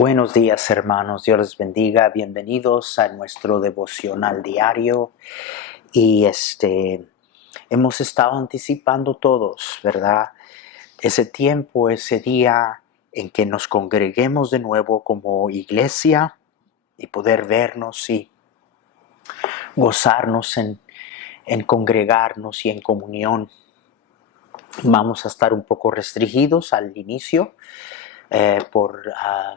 Buenos días, hermanos, Dios les bendiga, bienvenidos a nuestro devocional diario y hemos estado anticipando todos, ¿verdad? Ese tiempo, ese día en que nos congreguemos de nuevo como iglesia y poder vernos y gozarnos en congregarnos y en comunión. Vamos a estar un poco restringidos al inicio, por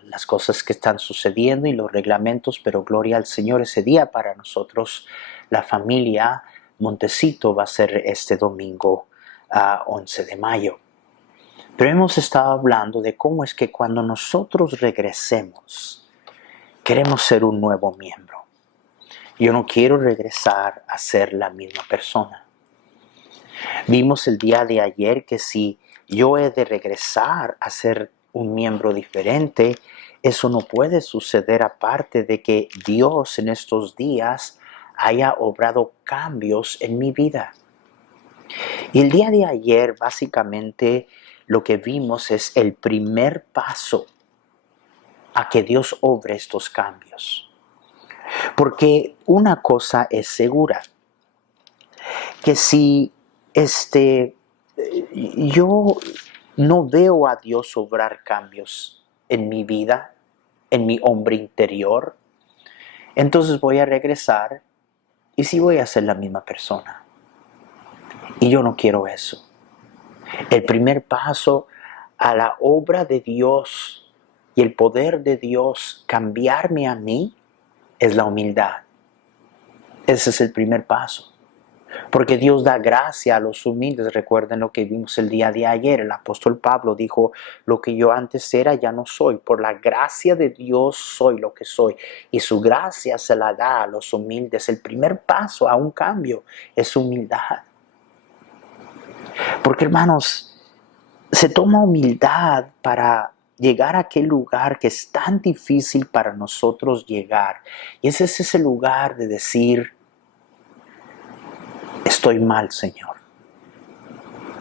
las cosas que están sucediendo y los reglamentos, pero gloria al Señor ese día para nosotros. La familia Montecito va a ser este domingo 11 de mayo. Pero hemos estado hablando de cómo es que cuando nosotros regresemos, queremos ser un nuevo miembro. Yo no quiero regresar a ser la misma persona. Vimos el día de ayer que si yo he de regresar a ser un miembro diferente, eso no puede suceder aparte de que Dios en estos días haya obrado cambios en mi vida. Y el día de ayer básicamente lo que vimos es el primer paso a que Dios obre estos cambios. Porque una cosa es segura, que si yo no veo a Dios obrar cambios en mi vida, en mi hombre interior, entonces voy a regresar y sí voy a ser la misma persona. Y yo no quiero eso. El primer paso a la obra de Dios y el poder de Dios cambiarme a mí es la humildad. Ese es el primer paso. Porque Dios da gracia a los humildes. Recuerden lo que vimos el día de ayer. El apóstol Pablo dijo, lo que yo antes era ya no soy. Por la gracia de Dios soy lo que soy. Y su gracia se la da a los humildes. El primer paso a un cambio es humildad. Porque hermanos, se toma humildad para llegar a aquel lugar que es tan difícil para nosotros llegar. Y ese es ese lugar de decir, estoy mal, Señor.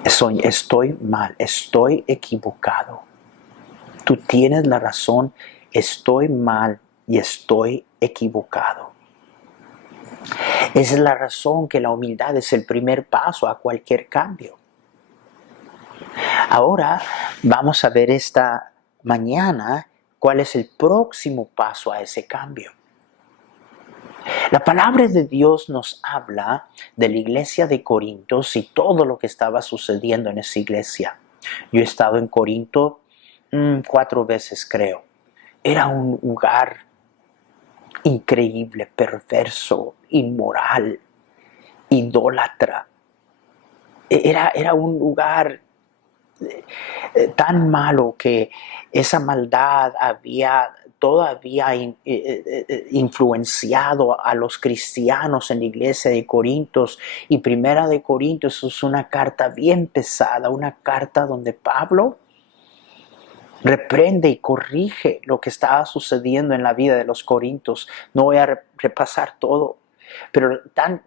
Estoy mal, estoy equivocado. Tú tienes la razón, estoy mal y estoy equivocado. Esa es la razón que la humildad es el primer paso a cualquier cambio. Ahora vamos a ver esta mañana cuál es el próximo paso a ese cambio. La palabra de Dios nos habla de la iglesia de Corintios y todo lo que estaba sucediendo en esa iglesia. Yo he estado en Corinto 4 veces, creo. Era un lugar increíble, perverso, inmoral, idólatra. Era un lugar tan malo que esa maldad había todavía influenciado a los cristianos en la iglesia de Corintios. Y Primera de Corintios es una carta bien pesada, una carta donde Pablo reprende y corrige lo que estaba sucediendo en la vida de los corintios. No voy a repasar todo, pero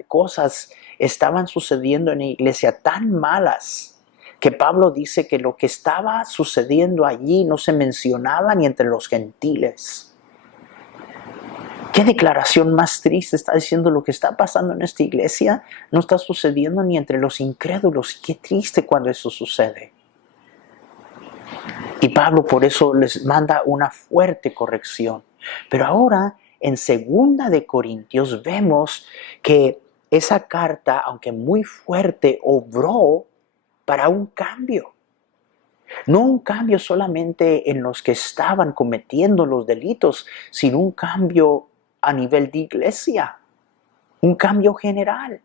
cosas estaban sucediendo en la iglesia tan malas que Pablo dice que lo que estaba sucediendo allí no se mencionaba ni entre los gentiles. ¿Qué declaración más triste está diciendo? Lo que está pasando en esta iglesia no está sucediendo ni entre los incrédulos. Qué triste cuando eso sucede. Y Pablo por eso les manda una fuerte corrección. Pero ahora en 2 de Corintios vemos que esa carta, aunque muy fuerte, obró para un cambio. No un cambio solamente en los que estaban cometiendo los delitos, sino un cambio a nivel de iglesia, un cambio general.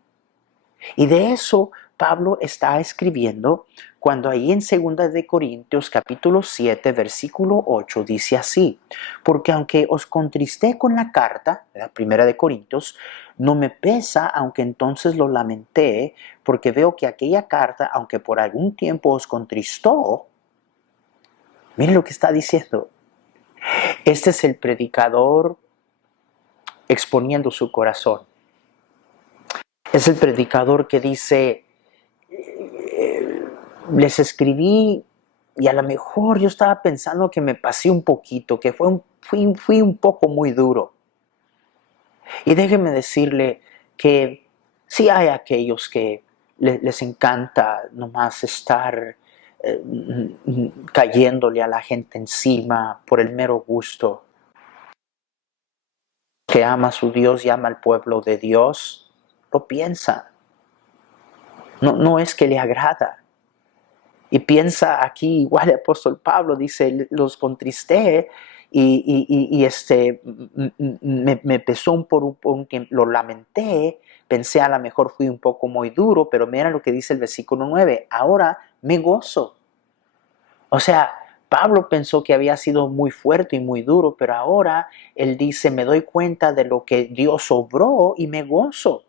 Y de eso Pablo está escribiendo cuando ahí en 2 de Corintios capítulo 7 versículo 8 dice así: porque aunque os contristé con la carta, la 1 de Corintios, no me pesa, aunque entonces lo lamenté, porque veo que aquella carta, aunque por algún tiempo os contristó, miren lo que está diciendo. Este es el predicador exponiendo su corazón. Es el predicador que dice, les escribí y a lo mejor yo estaba pensando que me pasé un poquito, que fue un fui un poco muy duro. Y déjeme decirle que sí hay aquellos que les encanta nomás estar cayéndole a la gente encima por el mero gusto. Que ama a su Dios y ama al pueblo de Dios, lo piensa. No es que le agrada. Y piensa aquí, igual el apóstol Pablo dice, los contristé y me pesó por un tiempo, lo lamenté, pensé a lo mejor fui un poco muy duro, pero mira lo que dice el versículo 9, ahora me gozo. O sea, Pablo pensó que había sido muy fuerte y muy duro, pero ahora él dice, me doy cuenta de lo que Dios obró y me gozo.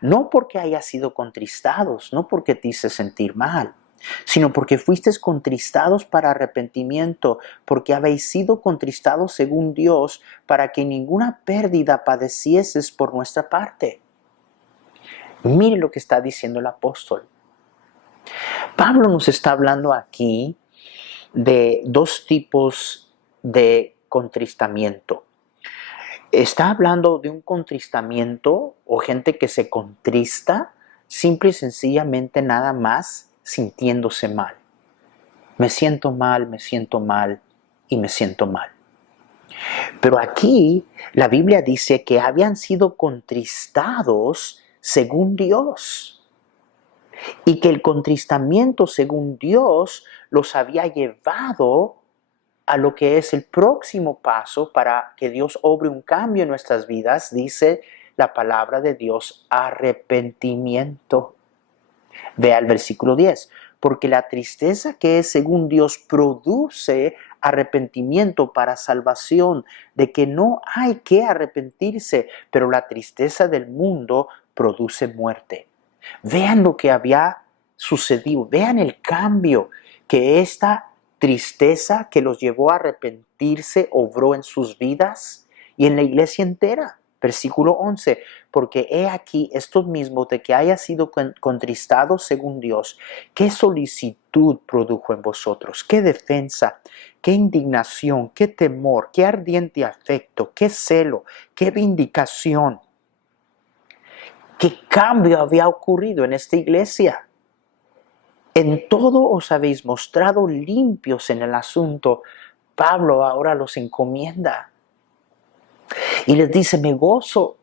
No porque haya sido contristados, no porque te hice sentir mal, sino porque fuisteis contristados para arrepentimiento, porque habéis sido contristados según Dios, para que ninguna pérdida padecieses por nuestra parte. Mire lo que está diciendo el apóstol. Pablo nos está hablando aquí de dos tipos de contristamiento. Está hablando de un contristamiento o gente que se contrista simple y sencillamente nada más sintiéndose mal. Me siento mal y me siento mal. Pero aquí la Biblia dice que habían sido contristados según Dios y que el contristamiento según Dios los había llevado a lo que es el próximo paso para que Dios obre un cambio en nuestras vidas, dice la palabra de Dios, arrepentimiento. Vea el versículo 10, porque la tristeza que es según Dios produce arrepentimiento para salvación, de que no hay que arrepentirse, pero la tristeza del mundo produce muerte. Vean lo que había sucedido, vean el cambio que esta tristeza que los llevó a arrepentirse obró en sus vidas y en la iglesia entera. Versículo 11, porque he aquí estos mismos de que haya sido contristados según Dios, qué solicitud produjo en vosotros, qué defensa, qué indignación, qué temor, qué ardiente afecto, qué celo, qué vindicación, qué cambio había ocurrido en esta iglesia. En todo os habéis mostrado limpios en el asunto. Pablo ahora los encomienda y les dice, me gozo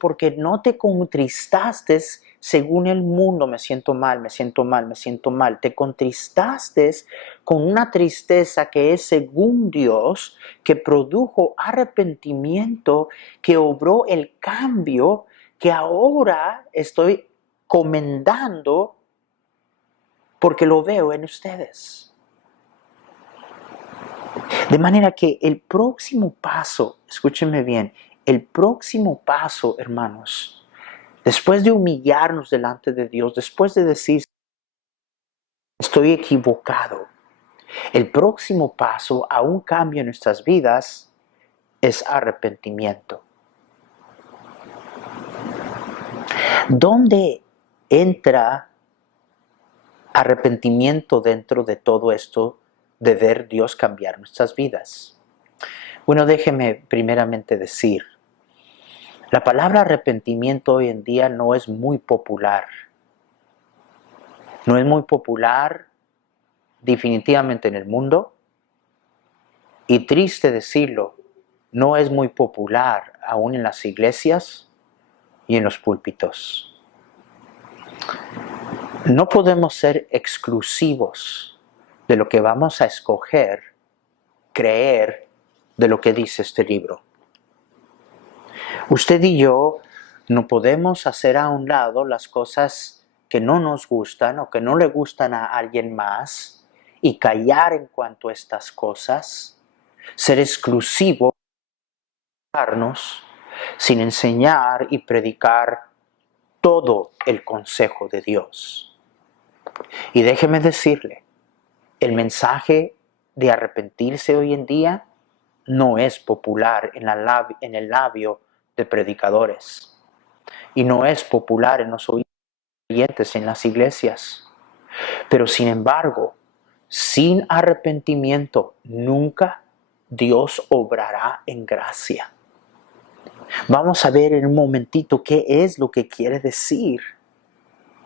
porque no te contristaste según el mundo, me siento mal, te contristaste con una tristeza que es según Dios, que produjo arrepentimiento, que obró el cambio, que ahora estoy comendando porque lo veo en ustedes. De manera que el próximo paso, escúchenme bien, el próximo paso, hermanos, después de humillarnos delante de Dios, después de decir, estoy equivocado, el próximo paso a un cambio en nuestras vidas es arrepentimiento. ¿Dónde entra arrepentimiento dentro de todo esto de ver Dios cambiar nuestras vidas? Bueno, déjeme primeramente decir, la palabra arrepentimiento hoy en día no es muy popular. No es muy popular definitivamente en el mundo y triste decirlo, no es muy popular aún en las iglesias y en los púlpitos. No podemos ser exclusivos de lo que vamos a escoger, creer de lo que dice este libro. Usted y yo no podemos hacer a un lado las cosas que no nos gustan o que no le gustan a alguien más y callar en cuanto a estas cosas, ser exclusivo, sin enseñar y predicar todo el consejo de Dios. Y déjeme decirle, el mensaje de arrepentirse hoy en día no es popular en el labio de predicadores y no es popular en los oyentes en las iglesias. Pero sin embargo, sin arrepentimiento nunca Dios obrará en gracia. Vamos a ver en un momentito qué es lo que quiere decir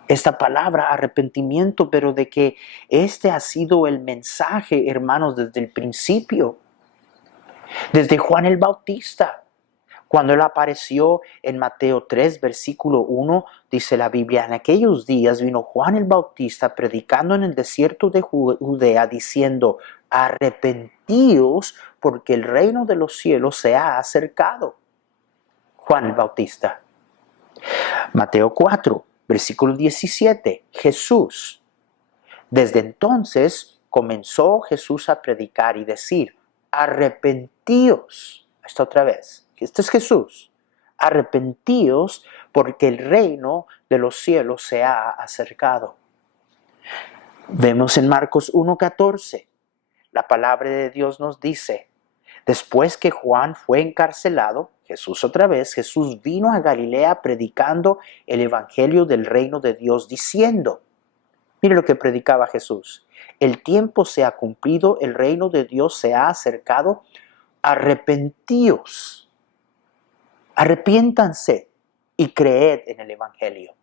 esta palabra arrepentimiento, pero de que este ha sido el mensaje, hermanos, desde el principio, desde Juan el Bautista. Cuando él apareció en Mateo 3, versículo 1, dice la Biblia, en aquellos días vino Juan el Bautista predicando en el desierto de Judea, diciendo, arrepentíos porque el reino de los cielos se ha acercado. Juan el Bautista. Mateo 4, versículo 17, Jesús. Desde entonces comenzó Jesús a predicar y decir, arrepentíos. Esta otra vez. Este es Jesús. Arrepentíos porque el reino de los cielos se ha acercado. Vemos en Marcos 1:14, la palabra de Dios nos dice, después que Juan fue encarcelado, Jesús otra vez, Jesús vino a Galilea predicando el evangelio del reino de Dios, diciendo, mire lo que predicaba Jesús, el tiempo se ha cumplido, el reino de Dios se ha acercado, arrepentíos. Arrepiéntanse y creed en el evangelio.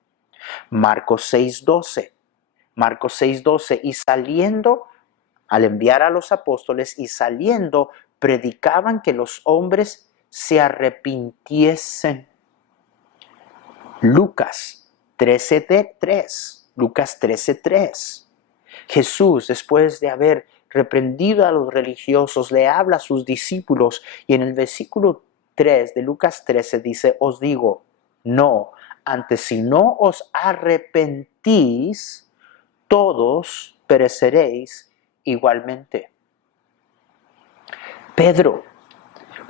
Marcos 6:12. Marcos 6:12. Y saliendo, al enviar a los apóstoles, y saliendo, predicaban que los hombres se arrepintiesen. Lucas 13:3. Lucas 13:3. Jesús, después de haber reprendido a los religiosos, le habla a sus discípulos y en el versículo 3 de Lucas 13 dice, os digo, no, antes si no os arrepentís, todos pereceréis igualmente. Pedro,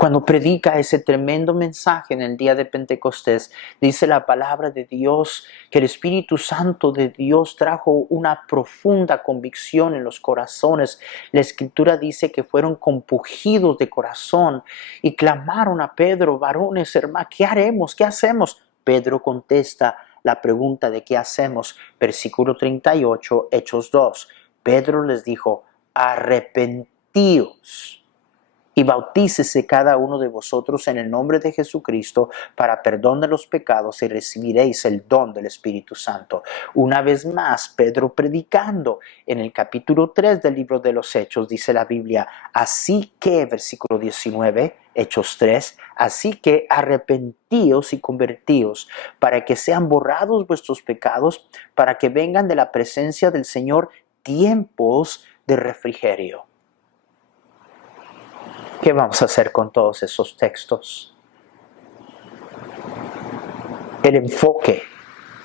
cuando predica ese tremendo mensaje en el día de Pentecostés, dice la palabra de Dios que el Espíritu Santo de Dios trajo una profunda convicción en los corazones. La Escritura dice que fueron compungidos de corazón y clamaron a Pedro, varones, hermanos, ¿qué haremos? ¿Qué hacemos? Pedro contesta la pregunta de qué hacemos. Versículo 38, Hechos 2. Pedro les dijo, arrepentíos y bautícese cada uno de vosotros en el nombre de Jesucristo para perdón de los pecados y recibiréis el don del Espíritu Santo. Una vez más, Pedro predicando en el capítulo 3 del libro de los Hechos, dice la Biblia, así que, versículo 19, Hechos 3, así que arrepentíos y convertíos para que sean borrados vuestros pecados, para que vengan de la presencia del Señor tiempos de refrigerio. ¿Qué vamos a hacer con todos esos textos? El enfoque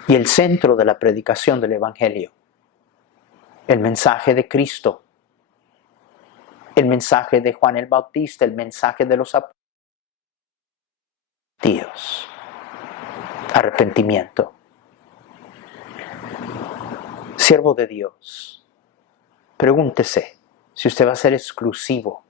y el centro de la predicación del Evangelio. El mensaje de Cristo. El mensaje de Juan el Bautista. El mensaje de los apóstoles. Dios. Arrepentimiento. Siervo de Dios. Pregúntese si usted va a ser exclusivo.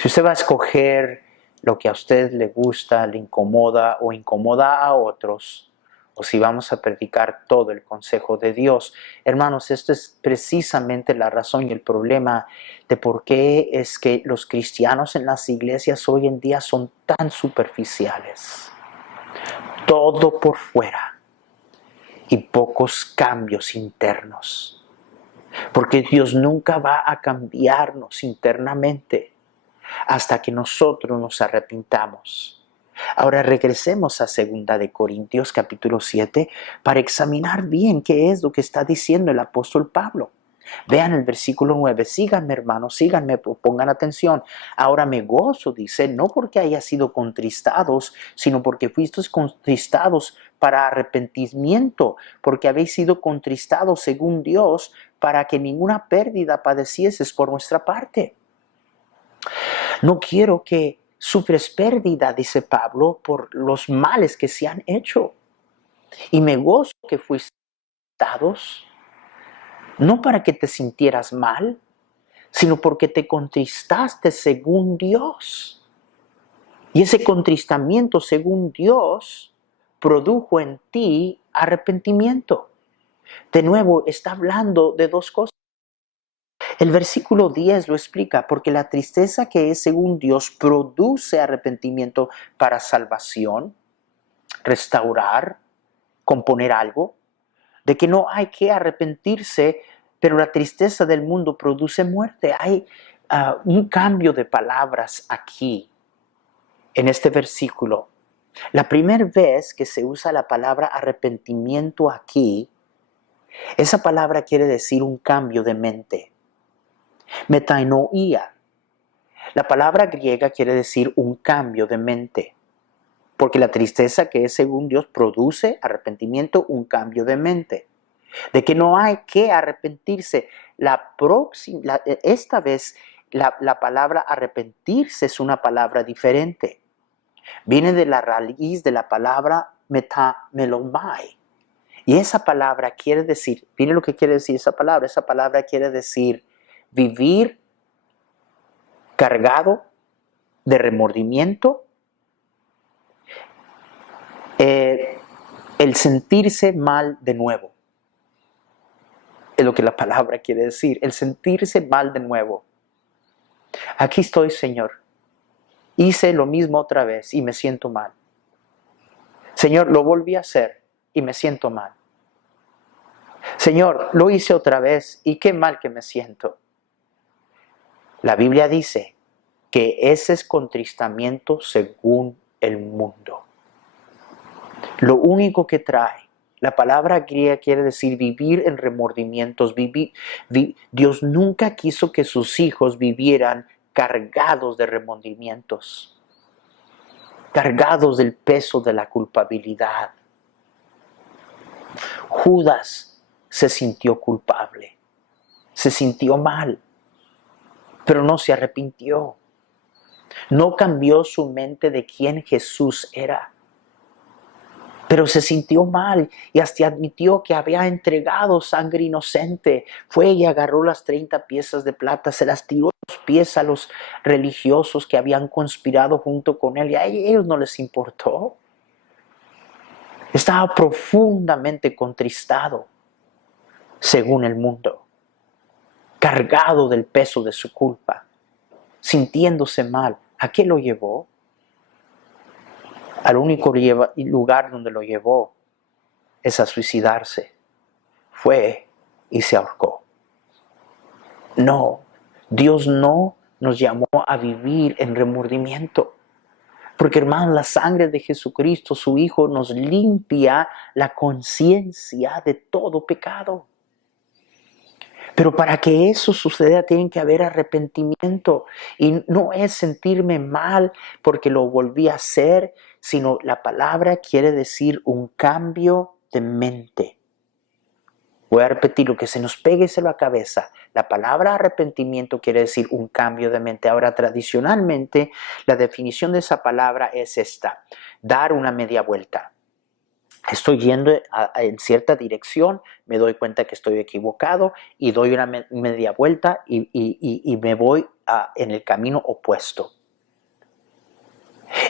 Si usted va a escoger lo que a usted le gusta, le incomoda o incomoda a otros, o si vamos a predicar todo el consejo de Dios. Hermanos, esto es precisamente la razón y el problema de por qué es que los cristianos en las iglesias hoy en día son tan superficiales. Todo por fuera y pocos cambios internos. Porque Dios nunca va a cambiarnos internamente hasta que nosotros nos arrepintamos. Ahora regresemos a 2 de Corintios capítulo 7 para examinar bien qué es lo que está diciendo el apóstol Pablo. Vean el versículo 9, síganme hermanos, síganme, pongan atención. Ahora me gozo, dice, no porque haya sido contristados, sino porque fuisteis contristados para arrepentimiento, porque habéis sido contristados según Dios, para que ninguna pérdida padecieses por nuestra parte. No quiero que sufres pérdida, dice Pablo, por los males que se han hecho. Y me gozo que fuiste contristados, no para que te sintieras mal, sino porque te contristaste según Dios. Y ese contristamiento según Dios produjo en ti arrepentimiento. De nuevo, está hablando de dos cosas. El versículo 10 lo explica, porque la tristeza que es según Dios produce arrepentimiento para salvación, restaurar, componer algo, de que no hay que arrepentirse, pero la tristeza del mundo produce muerte. Hay un cambio de palabras aquí, en este versículo. La primera vez que se usa la palabra arrepentimiento aquí, esa palabra quiere decir un cambio de mente. Metanoia. La palabra griega quiere decir un cambio de mente, porque la tristeza que es según Dios produce arrepentimiento, un cambio de mente. De que no hay que arrepentirse. Esta vez la palabra arrepentirse es una palabra diferente. Viene de la raíz de la palabra metamelomai. Y esa palabra quiere decir, miren lo que quiere decir esa palabra quiere decir vivir cargado de remordimiento, el sentirse mal de nuevo. Es lo que la palabra quiere decir, el sentirse mal de nuevo. Aquí estoy, Señor. Hice lo mismo otra vez y me siento mal. Señor, lo volví a hacer y me siento mal. Señor, lo hice otra vez y qué mal que me siento. La Biblia dice que ese es contristamiento según el mundo. Lo único que trae, la palabra griega quiere decir vivir en remordimientos. Dios nunca quiso que sus hijos vivieran cargados de remordimientos, cargados del peso de la culpabilidad. Judas se sintió culpable, se sintió mal, pero no se arrepintió. No cambió su mente de quién Jesús era, pero se sintió mal y hasta admitió que había entregado sangre inocente. Fue y agarró las 30 piezas de plata, se las tiró a los pies a los religiosos que habían conspirado junto con él y a ellos no les importó. Estaba profundamente contristado, según el mundo, cargado del peso de su culpa, sintiéndose mal. ¿A qué lo llevó? Al único lugar donde lo llevó es a suicidarse. Fue y se ahorcó. No, Dios no nos llamó a vivir en remordimiento. Porque, hermanos, la sangre de Jesucristo, su Hijo, nos limpia la conciencia de todo pecado. Pero para que eso suceda tiene que haber arrepentimiento. Y no es sentirme mal porque lo volví a hacer, sino la palabra quiere decir un cambio de mente. Voy a repetir lo que se nos pegue a la cabeza. La palabra arrepentimiento quiere decir un cambio de mente. Ahora, tradicionalmente, la definición de esa palabra es esta: dar una media vuelta. Estoy yendo en cierta dirección, me doy cuenta que estoy equivocado y doy una media vuelta y me voy en el camino opuesto.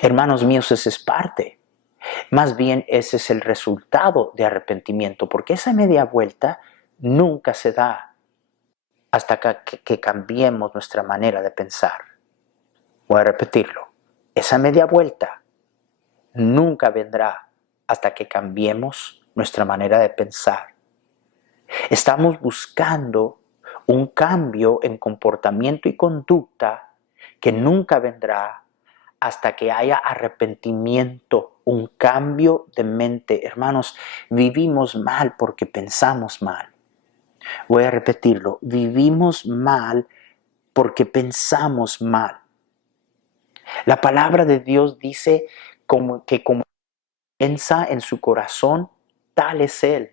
Hermanos míos, esa es parte. Más bien ese es el resultado de arrepentimiento, porque esa media vuelta nunca se da hasta que cambiemos nuestra manera de pensar. Voy a repetirlo. Esa media vuelta nunca vendrá hasta que cambiemos nuestra manera de pensar. Estamos buscando un cambio en comportamiento y conducta que nunca vendrá hasta que haya arrepentimiento, un cambio de mente. Hermanos, vivimos mal porque pensamos mal. Voy a repetirlo, vivimos mal porque pensamos mal. La palabra de Dios dice que como piensa en su corazón, tal es él.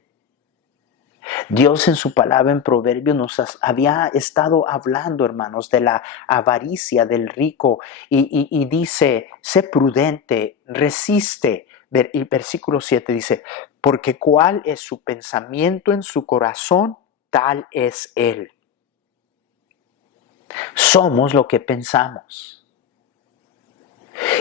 Dios en su palabra en Proverbios nos había estado hablando, hermanos, de la avaricia del rico y dice, sé prudente, resiste. Y versículo 7 dice, porque cuál es su pensamiento en su corazón, tal es él. Somos lo que pensamos.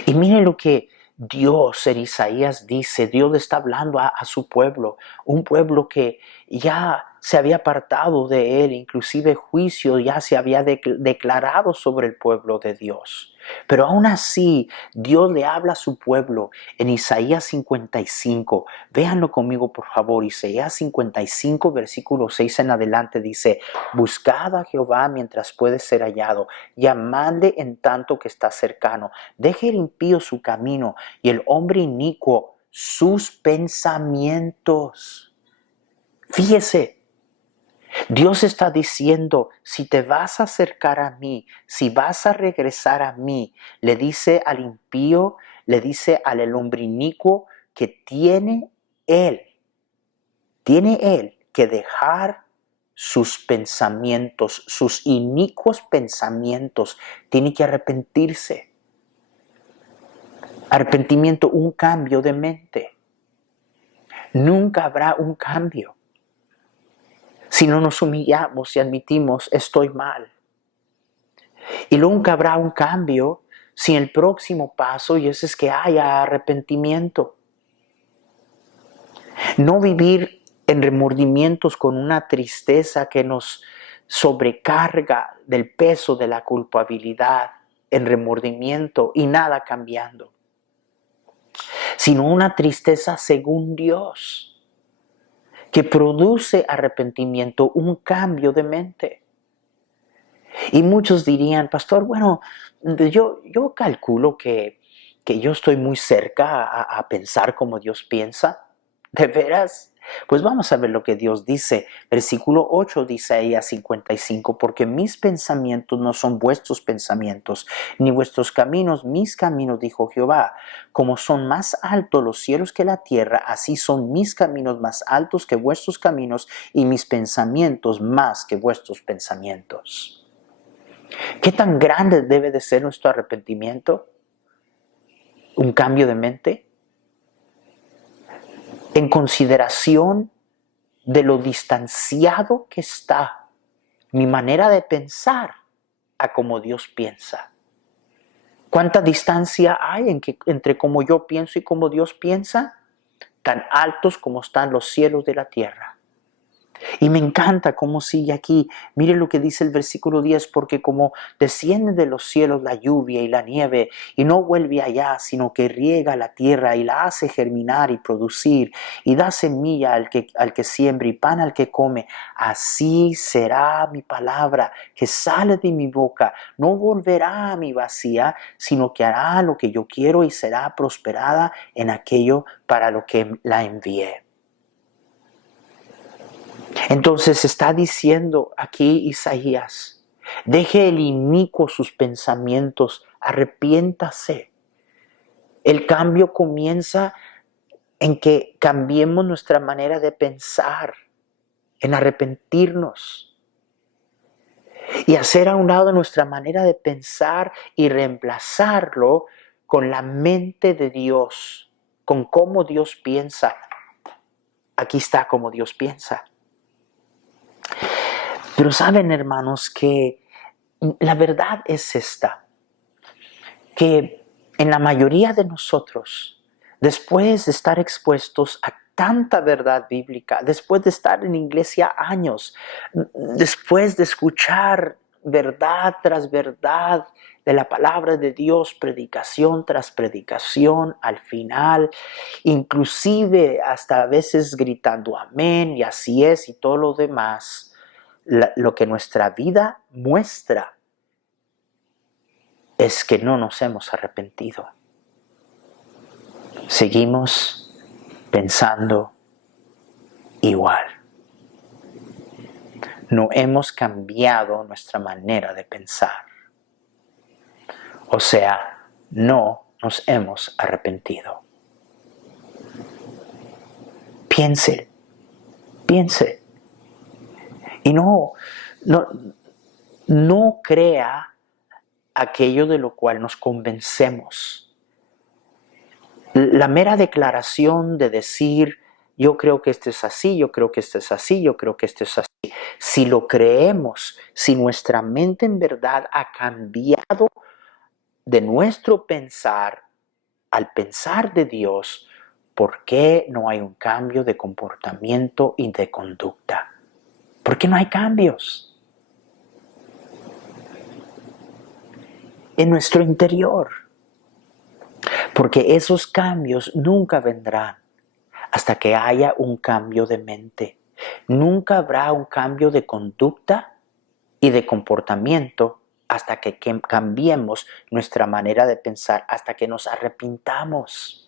Y miren lo que Dios en Isaías dice. Dios está hablando a su pueblo, un pueblo que ya se había apartado de él, inclusive juicio ya se había declarado sobre el pueblo de Dios. Pero aún así, Dios le habla a su pueblo en Isaías 55. Véanlo conmigo, por favor. Isaías 55, versículo 6 en adelante dice: Buscad a Jehová mientras puede ser hallado, llamadle en tanto que está cercano. Deje el impío su camino y el hombre inicuo sus pensamientos. Fíjese, Dios está diciendo, si te vas a acercar a mí, si vas a regresar a mí, le dice al impío, le dice al hombre inicuo que tiene él que dejar sus pensamientos, sus inicuos pensamientos, tiene que arrepentirse. Arrepentimiento, un cambio de mente. Nunca habrá un cambio si no nos humillamos y admitimos estoy mal. Y nunca habrá un cambio sin el próximo paso, y ese es que haya arrepentimiento. No vivir en remordimientos con una tristeza que nos sobrecarga del peso de la culpabilidad, en remordimiento y nada cambiando, sino una tristeza según Dios, que produce arrepentimiento, un cambio de mente. Y muchos dirían, pastor, bueno, yo calculo que yo estoy muy cerca a pensar como Dios piensa. ¿De veras? Pues vamos a ver lo que Dios dice. Versículo 8 dice ahí a 55, porque mis pensamientos no son vuestros pensamientos, ni vuestros caminos mis caminos, dijo Jehová. Como son más altos los cielos que la tierra, así son mis caminos más altos que vuestros caminos, y mis pensamientos más que vuestros pensamientos. ¿Qué tan grande debe de ser nuestro arrepentimiento? ¿Un cambio de mente? En consideración de lo distanciado que está mi manera de pensar a como Dios piensa. ¿Cuánta distancia hay entre cómo yo pienso y cómo Dios piensa? Tan altos como están los cielos de la tierra. Y me encanta cómo sigue aquí. Mire lo que dice el versículo 10, porque como desciende de los cielos la lluvia y la nieve, y no vuelve allá, sino que riega la tierra y la hace germinar y producir, y da semilla al que siembra y pan al que come, así será mi palabra que sale de mi boca. No volverá a mi vacía, sino que hará lo que yo quiero y será prosperada en aquello para lo que la envié. Entonces está diciendo aquí Isaías, deje el inicuo sus pensamientos, arrepiéntase. El cambio comienza en que cambiemos nuestra manera de pensar, en arrepentirnos y hacer a un lado nuestra manera de pensar y reemplazarlo con la mente de Dios, con cómo Dios piensa. Aquí está cómo Dios piensa. Pero saben, hermanos, que la verdad es esta, que en la mayoría de nosotros, después de estar expuestos a tanta verdad bíblica, después de estar en iglesia años, después de escuchar verdad tras verdad de la palabra de Dios, predicación tras predicación, al final, inclusive hasta a veces gritando amén y así es y todo lo demás, lo que nuestra vida muestra es que no nos hemos arrepentido. Seguimos pensando igual. No hemos cambiado nuestra manera de pensar. O sea, no nos hemos arrepentido. Piense. Y no crea aquello de lo cual nos convencemos. La mera declaración de decir, yo creo que esto es así, yo creo que esto es así, yo creo que esto es así. Si lo creemos, si nuestra mente en verdad ha cambiado de nuestro pensar al pensar de Dios, ¿por qué no hay un cambio de comportamiento y de conducta? ¿Por qué no hay cambios? En nuestro interior. Porque esos cambios nunca vendrán hasta que haya un cambio de mente. Nunca habrá un cambio de conducta y de comportamiento hasta que cambiemos nuestra manera de pensar, hasta que nos arrepintamos.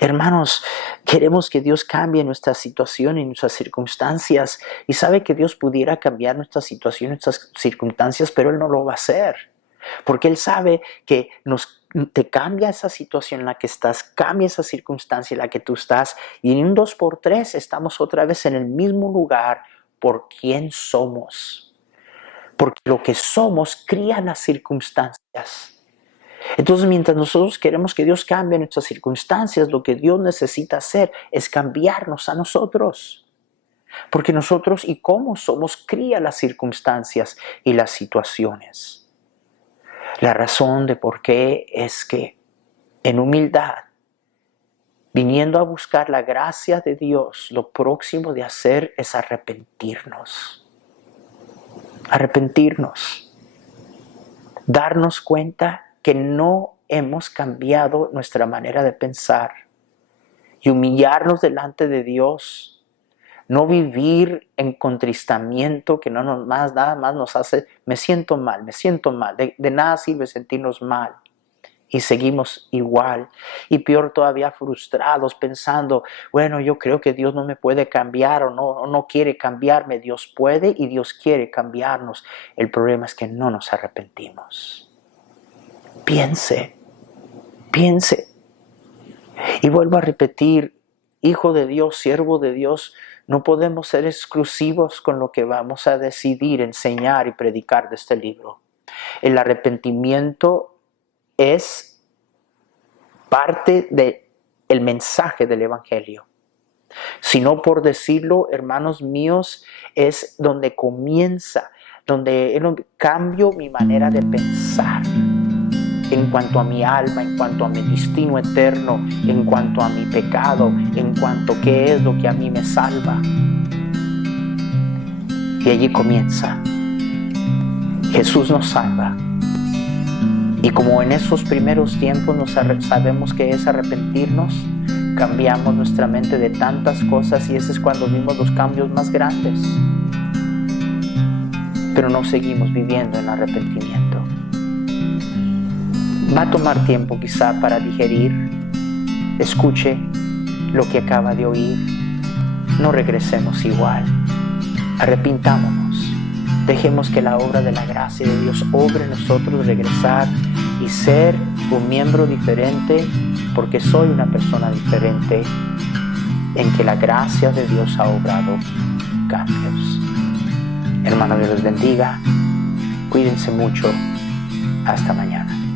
Hermanos, queremos que Dios cambie nuestra situación y nuestras circunstancias. Y sabe que Dios pudiera cambiar nuestra situación y nuestras circunstancias, pero Él no lo va a hacer. Porque Él sabe que te cambia esa situación en la que estás, cambia esa circunstancia en la que tú estás, y en un 2x3 estamos otra vez en el mismo lugar por quién somos. Porque lo que somos cría las circunstancias. Entonces, mientras nosotros queremos que Dios cambie nuestras circunstancias, lo que Dios necesita hacer es cambiarnos a nosotros. Porque nosotros y cómo somos cría las circunstancias y las situaciones. La razón de por qué es que en humildad, viniendo a buscar la gracia de Dios, lo próximo de hacer es arrepentirnos. Arrepentirnos. Darnos cuenta que no hemos cambiado nuestra manera de pensar y humillarnos delante de Dios. No vivir en contristamiento que nada más nos hace, me siento mal. De nada sirve sentirnos mal. Y seguimos igual. Y peor todavía, frustrados, pensando, bueno, yo creo que Dios no me puede cambiar o no quiere cambiarme. Dios puede y Dios quiere cambiarnos. El problema es que no nos arrepentimos. Piense. Y vuelvo a repetir, hijo de Dios, siervo de Dios, no podemos ser exclusivos con lo que vamos a decidir, enseñar y predicar de este libro. El arrepentimiento es parte del mensaje del Evangelio. Si no por decirlo, hermanos míos, es donde comienza, donde cambio mi manera de pensar en cuanto a mi alma, en cuanto a mi destino eterno, en cuanto a mi pecado, en cuanto a qué es lo que a mí me salva. Y allí comienza. Jesús nos salva. Y como en esos primeros tiempos sabemos que es arrepentirnos, cambiamos nuestra mente de tantas cosas y ese es cuando vimos los cambios más grandes. Pero no seguimos viviendo en arrepentimiento. Va a tomar tiempo quizá para digerir. Escuche lo que acaba de oír. No regresemos igual. Arrepintámonos. Dejemos que la obra de la gracia de Dios obre en nosotros, regresar y ser un miembro diferente, porque soy una persona diferente en que la gracia de Dios ha obrado cambios. Hermano, Dios los bendiga. Cuídense mucho. Hasta mañana.